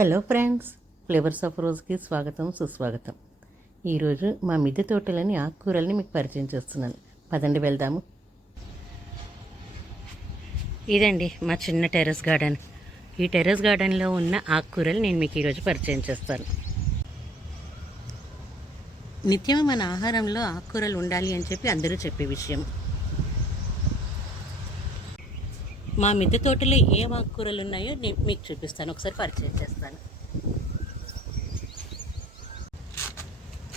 Hello friends flavours of రోజుకి స్వాగతం సుస్వాగతం. ఈరోజు మా మిద్దె తోటలని ఆకుకూరల్ని మీకు పరిచయం చేస్తున్నాను. పదండి వెళ్దాము. ఇదండి మా చిన్న టెర్రస్ గార్డెన్. ఈ టెర్రస్ గార్డెన్లో ఉన్న ఆకుకూరలు నేను మీకు ఈరోజు పరిచయం చేస్తాను. నిత్యం మన ఆహారంలో ఆకుకూరలు ఉండాలి అని చెప్పి అందరూ చెప్పే విషయం. మా మిద్దె తోటలో ఏ ఆకుకూరలు ఉన్నాయో నేను మీకు చూపిస్తాను. ఒకసారి పరిచయం చేస్తాను.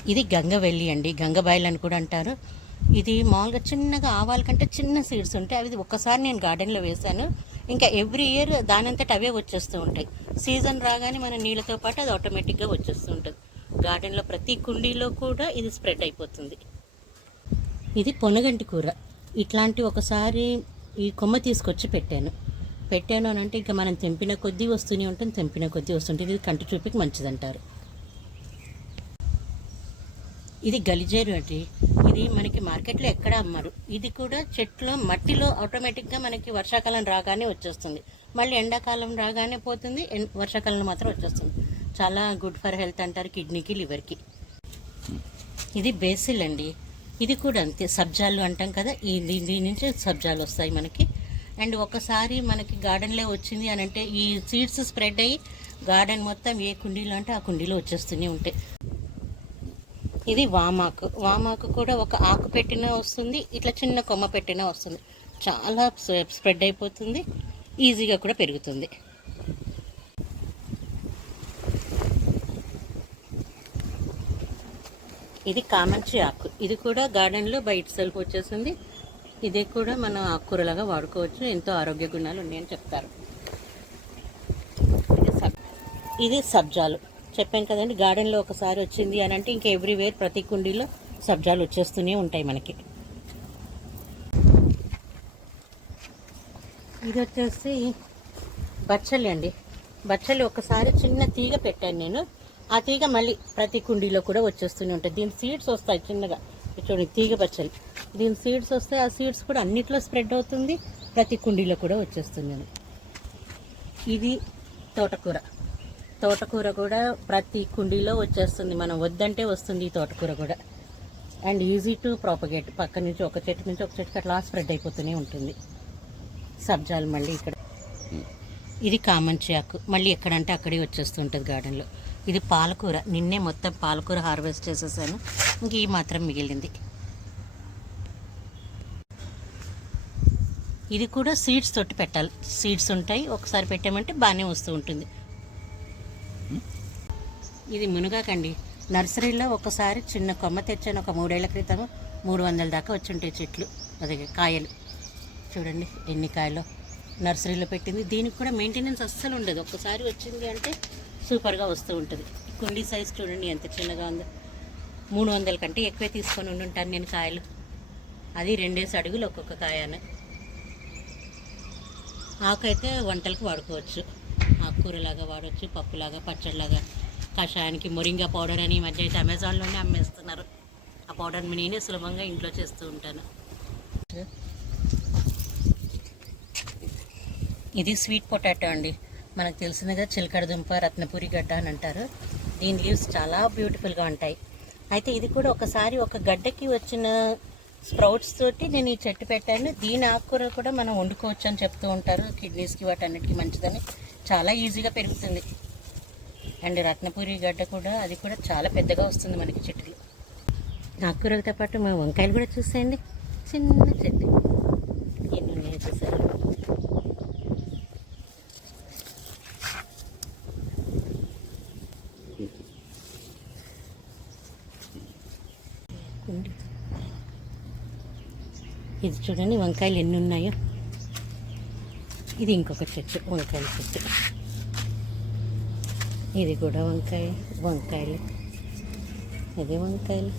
ఇది గంగవెల్లి అండి. గంగబాయిలు అని కూడా అంటారు. ఇది మామూలుగా చిన్నగా ఆవాల కంటే చిన్న సీడ్స్ ఉంటాయి. అవి ఒక్కసారి నేను గార్డెన్లో వేశాను. ఇంకా ఎవ్రీ ఇయర్ దానంతట అవే వచ్చేస్తూ ఉంటాయి. సీజన్ రాగానే మన నీళ్ళతో పాటు అది ఆటోమేటిక్గా వచ్చేస్తూ ఉంటుంది. గార్డెన్లో ప్రతి కుండీలో కూడా ఇది స్ప్రెడ్ అయిపోతుంది. ఇది పొనగంటి కూర. ఇట్లాంటి ఒకసారి ఈ కొమ్మ తీసుకొచ్చి పెట్టాను. పెట్టాను అని అంటే ఇంకా మనం తెంపిన కొద్దీ వస్తూనే ఉంటుంది తెంపిన కొద్దీ వస్తుంటుంది ఇది కంటి చూపుకి మంచిదంటారు. ఇది గలిజేరు అండి. ఇది మనకి మార్కెట్లో ఎక్కడ అమ్మరు. ఇది కూడా చెట్లో మట్టిలో ఆటోమేటిక్గా మనకి వర్షాకాలం రాగానే వచ్చేస్తుంది. మళ్ళీ ఎండాకాలం రాగానే పోతుంది ఎన్- మాత్రం వచ్చేస్తుంది. చాలా గుడ్ ఫర్ హెల్త్ అంటారు కిడ్నీకి లివర్కి. ఇది బేసిల్ అండి. ఇది కూడా అంతే సబ్జాలు అంటాం కదా ఈ దీని నుంచి సబ్జాలు వస్తాయి మనకి. అండ్ ఒకసారి మనకి గార్డెన్లో వచ్చింది అని అంటే ఈ సీడ్స్ స్ప్రెడ్ అయ్యి గార్డెన్ మొత్తం ఏ కుండీలో అంటే ఆ కుండీలో వచ్చేస్తూనే ఉంటాయి. ఇది వామాకు. వామాకు కూడా ఒక ఆకు పెట్టినా వస్తుంది ఇట్లా చిన్న కొమ్మ పెట్టినా వస్తుంది. చాలా స్ప్రెడ్ అయిపోతుంది ఈజీగా కూడా పెరుగుతుంది. ఇది కామంచి ఆకు. ఇది కూడా గార్డెన్లో బయట సెల్ఫ్ వచ్చేసింది. ఇది కూడా మనం ఆకుకూరలాగా వాడుకోవచ్చు. ఎంతో ఆరోగ్య గుణాలు ఉన్నాయని చెప్తారు. ఇది ఇది సబ్జాలు. చెప్పాను కదండి గార్డెన్లో ఒకసారి వచ్చింది అని అంటే ఇంకా ఎవ్రీవేర్ ప్రతి కుండీలో సబ్జాలు వచ్చేస్తూనే ఉంటాయి మనకి. ఇది వచ్చేసి బచ్చలి అండి. బచ్చలి ఒకసారి చిన్న తీగ పెట్టాను నేను. ఆ తీగ మళ్ళీ ప్రతి కుండీలో కూడా వచ్చేస్తూనే ఉంటాయి. దీని సీడ్స్ వస్తాయి చిన్నగా. చూడండి తీగ బచ్చలి దీని సీడ్స్ వస్తాయి ఆ సీడ్స్ కూడా అన్నిట్లో స్ప్రెడ్ అవుతుంది ప్రతి కుండీలో కూడా వచ్చేస్తుంది. ఇది తోటకూర. తోటకూర కూడా ప్రతి కుండీలో వచ్చేస్తుంది. మనం వద్దంటే వస్తుంది ఈ తోటకూర కూడా. అండ్ ఈజీ టు ప్రాపగేట్ పక్క నుంచి ఒక చెట్టు నుంచి ఒక చెట్టుకి అట్లా స్ప్రెడ్ అయిపోతూనే ఉంటుంది. సబ్జాలు మళ్ళీ ఇక్కడ. ఇది కామంచి ఆకు. మళ్ళీ ఎక్కడంటే అక్కడే వచ్చేస్తుంటుంది గార్డెన్లో ఇది పాలకూర. నిన్నే మొత్తం పాలకూర హార్వెస్ట్ చేసేసాను. ఇంక ఈ మాత్రం మిగిలింది. ఇది కూడా సీడ్స్ తోటి పెట్టాలి. సీడ్స్ ఉంటాయి ఒకసారి పెట్టామంటే బాగానే వస్తూ ఉంటుంది. ఇది మునగాకండి. నర్సరీలో ఒకసారి చిన్న కొమ్మ తెచ్చాను. ఒక మూడేళ్ళ క్రితం మూడు వందల దాకా వచ్చి ఉంటాయి చెట్లు. అదే కాయలు. చూడండి ఎన్ని కాయలు నర్సరీలో పెట్టింది. దీనికి కూడా మెయింటెనెన్స్ అస్సలు ఉండదు. ఒక్కసారి వచ్చింది అంటే సూపర్గా వస్తూ ఉంటుంది. కుండీ సైజ్ చూడండి ఎంత చిన్నగా ఉందో. మూడు వందల కంటే ఎక్కువే తీసుకొని ఉండి ఉంటాను నేను కాయలు. అది రెండేసి అడుగులు ఒక్కొక్క కాయను. ఆకైతే వంటలకు వాడుకోవచ్చు. ఆకుకూరలాగా వాడవచ్చు పప్పులాగా పచ్చడిలాగా. కషాయానికి మొరింగా పౌడర్ అని ఈ మధ్య అయితే అమెజాన్లోనే అమ్మేస్తున్నారు. ఆ పౌడర్ని నేనే సులభంగా ఇంట్లో చేస్తూ ఉంటాను. ఇది స్వీట్ పొటాటో అండి. మనకు తెలిసిందిగా చిలకడ దుంప రత్నపూరి గడ్డ అని అంటారు. దీని లీవ్స్ చాలా బ్యూటిఫుల్గా ఉంటాయి. అయితే ఇది కూడా ఒకసారి ఒక గడ్డకి వచ్చిన స్ప్రౌట్స్ తోటి నేను ఈ చెట్టు పెట్టాను. దీని ఆకుకూర కూడా మనం వండుకోవచ్చు అని చెప్తూ ఉంటారు. కిడ్నీస్కి వాటన్నిటికీ మంచిదని. చాలా ఈజీగా పెరుగుతుంది. అండ్ రత్నపూరి గడ్డ కూడా అది కూడా చాలా పెద్దగా వస్తుంది మనకి చెట్టులు ఆకుకూరలతో పాటు మా వంకాయలు కూడా చూసేయండి. చిన్న చెట్టు ఎన్ని ఉన్నాయో చూసారు కుండి. ఇది చూడండి వంకాయలు ఎన్ని ఉన్నాయో. ఇది ఇంకొక చెట్టు వంకాయల చెట్టు. ఇది కూడా వంకాయ వంకాయలు. ఇది వంకాయలు.